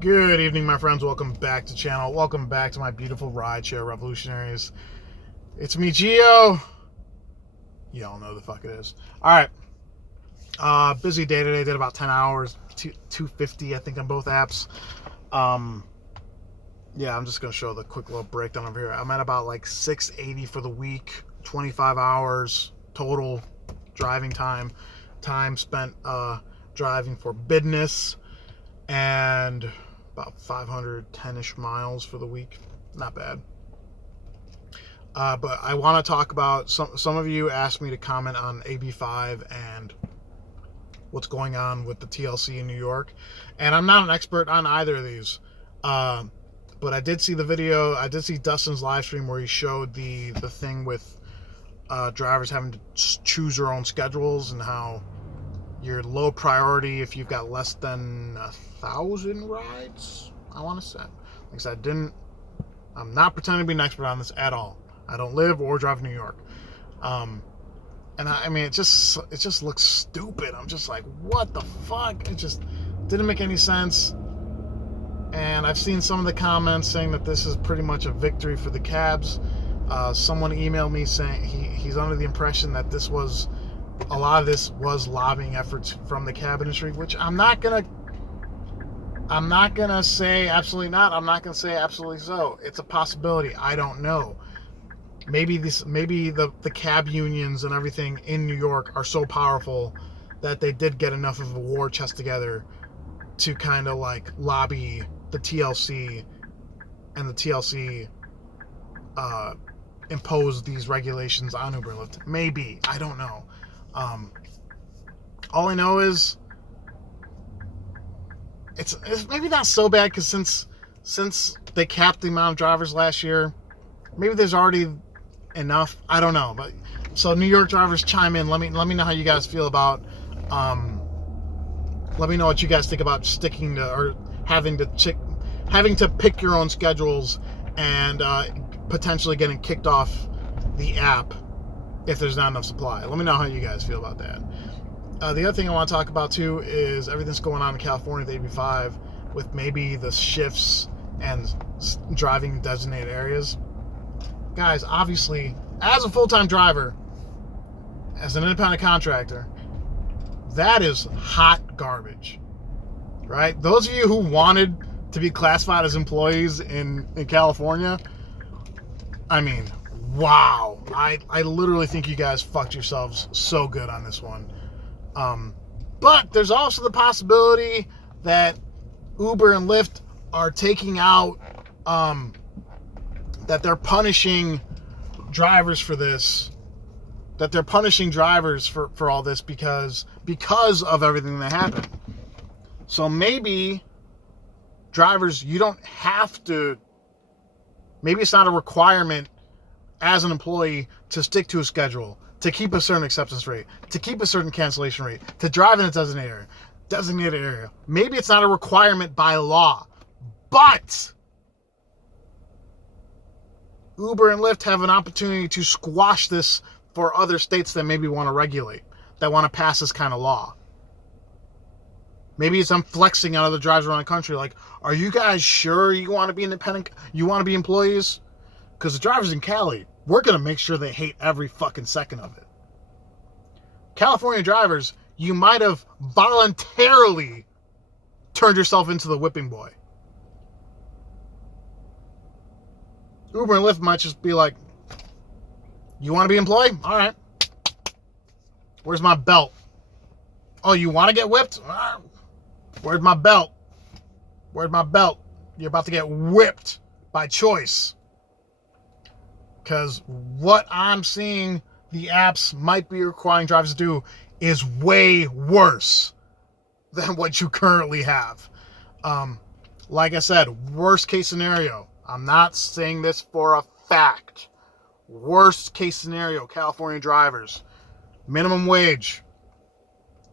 Good evening, my friends. Welcome back to the channel. Welcome back to my beautiful rideshare revolutionaries. It's me, Gio. Y'all know the fuck it is. All right. Busy day today. Did about 10 hours, 250, I think, on both apps. Yeah, I'm just gonna show the quick little breakdown over here. I'm at about like 680 for the week, 25 hours total driving time spent driving for business, and about 510-ish miles for the week. Not bad. But I want to talk about some of you asked me to comment on AB5 and what's going on with the TLC in New York, and I'm not an expert on either of these, but I did see the video. I did see Dustin's live stream where he showed the thing with drivers having to choose their own schedules and how you're low priority if you've got less than 1,000 rides, I want to say. Like I said, I'm not pretending to be an expert on this at all. I don't live or drive New York. And I mean, it just looks stupid. I'm just like, what the fuck? It just didn't make any sense. And I've seen some of the comments saying that this is pretty much a victory for the cabs. Someone emailed me saying he's under the impression that a lot of this was lobbying efforts from the cab industry, which I'm not gonna say absolutely not. I'm not gonna say absolutely so. It's a possibility. I don't know. Maybe the cab unions and everything in New York are so powerful that they did get enough of a war chest together to kind of like lobby the TLC, and the TLC impose these regulations on Uber and Lyft. Maybe. I don't know. All I know is it's maybe not so bad, because since they capped the amount of drivers last year, maybe there's already enough. I don't know. But so New York drivers, chime in. Let me know how you guys feel about. Let me know what you guys think about sticking to, or having to pick your own schedules and potentially getting kicked off the app if there's not enough supply. Let me know how you guys feel about that. The other thing I want to talk about too is everything's going on in California with AB5, with maybe the shifts and driving in designated areas. Guys, obviously, as a full-time driver, as an independent contractor, that is hot garbage, right? Those of you who wanted to be classified as employees in California, I mean, wow. I literally think you guys fucked yourselves so good on this one. But there's also the possibility that Uber and Lyft are taking out, that they're punishing drivers for this, that they're punishing drivers for all this because of everything that happened. So maybe drivers, you don't have to, maybe it's not a requirement as an employee to stick to a schedule, to keep a certain acceptance rate, to keep a certain cancellation rate, to drive in a designated area. Maybe it's not a requirement by law, but Uber and Lyft have an opportunity to squash this for other states that maybe want to regulate, that want to pass this kind of law. Maybe it's them flexing on other drivers around the country, like, are you guys sure you want to be independent? You want to be employees? Because the drivers in Cali, we're going to make sure they hate every fucking second of it. California drivers, you might have voluntarily turned yourself into the whipping boy. Uber and Lyft might just be like, you want to be employed? All right. Where's my belt? Oh, you want to get whipped? Where's my belt? Where's my belt? You're about to get whipped by choice. Because what I'm seeing the apps might be requiring drivers to do is way worse than what you currently have. Like I said, worst case scenario. I'm not saying this for a fact. Worst case scenario, California drivers, minimum wage.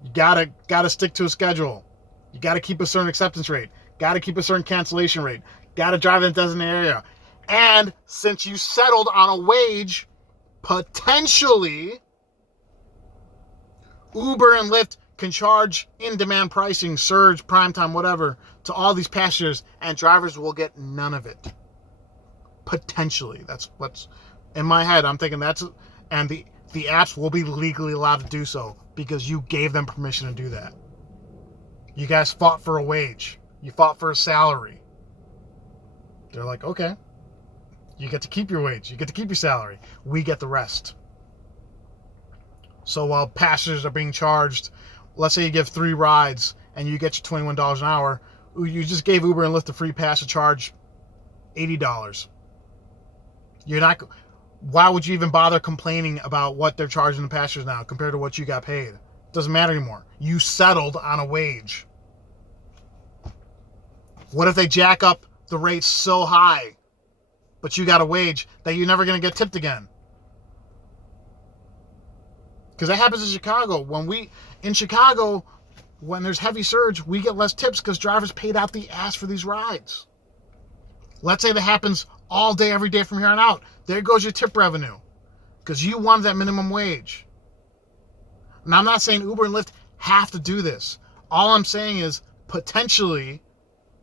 You gotta stick to a schedule. You gotta keep a certain acceptance rate. Gotta keep a certain cancellation rate. Gotta drive in a designated area. And since you settled on a wage, potentially Uber and Lyft can charge in-demand pricing, surge, prime time, whatever, to all these passengers, and drivers will get none of it. Potentially. That's what's in my head. I'm thinking that's, and the apps will be legally allowed to do so because you gave them permission to do that. You guys fought for a wage. You fought for a salary. They're like, okay, you get to keep your wage. You get to keep your salary. We get the rest. So while passengers are being charged, let's say you give 3 rides and you get your $21 an hour, you just gave Uber and Lyft a free pass to charge $80. You're not. Why would you even bother complaining about what they're charging the passengers now compared to what you got paid? It doesn't matter anymore. You settled on a wage. What if they jack up the rates so high, but you got a wage that you're never going to get tipped again? Because that happens in Chicago. In Chicago, when there's heavy surge, we get less tips because drivers paid out the ass for these rides. Let's say that happens all day, every day from here on out. There goes your tip revenue because you wanted that minimum wage. Now, I'm not saying Uber and Lyft have to do this. All I'm saying is potentially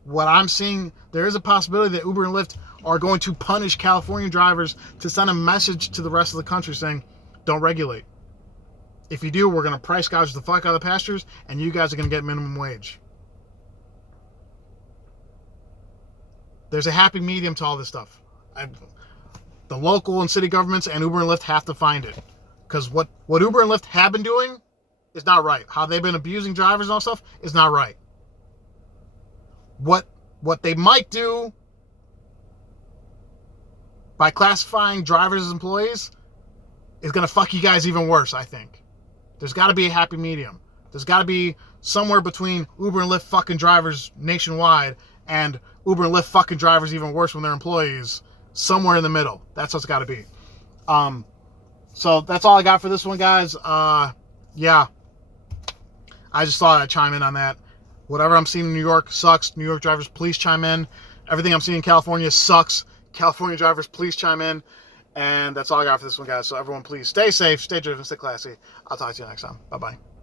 what I'm seeing, there is a possibility that Uber and Lyft are going to punish California drivers to send a message to the rest of the country saying, don't regulate. If you do, we're going to price gouge the fuck out of the passengers and you guys are going to get minimum wage. There's a happy medium to all this stuff. The local and city governments and Uber and Lyft have to find it. Because what Uber and Lyft have been doing is not right. How they've been abusing drivers and all stuff is not right. What they might do by classifying drivers as employees is going to fuck you guys even worse, I think. There's got to be a happy medium. There's got to be somewhere between Uber and Lyft fucking drivers nationwide and Uber and Lyft fucking drivers even worse when they're employees. Somewhere in the middle. That's what's got to be. So that's all I got for this one, guys. Yeah. I just thought I'd chime in on that. Whatever I'm seeing in New York sucks. New York drivers, please chime in. Everything I'm seeing in California sucks. California drivers, please chime in. And that's all I got for this one, guys. So everyone, please stay safe, stay driven, stay classy. I'll talk to you next time. Bye-bye.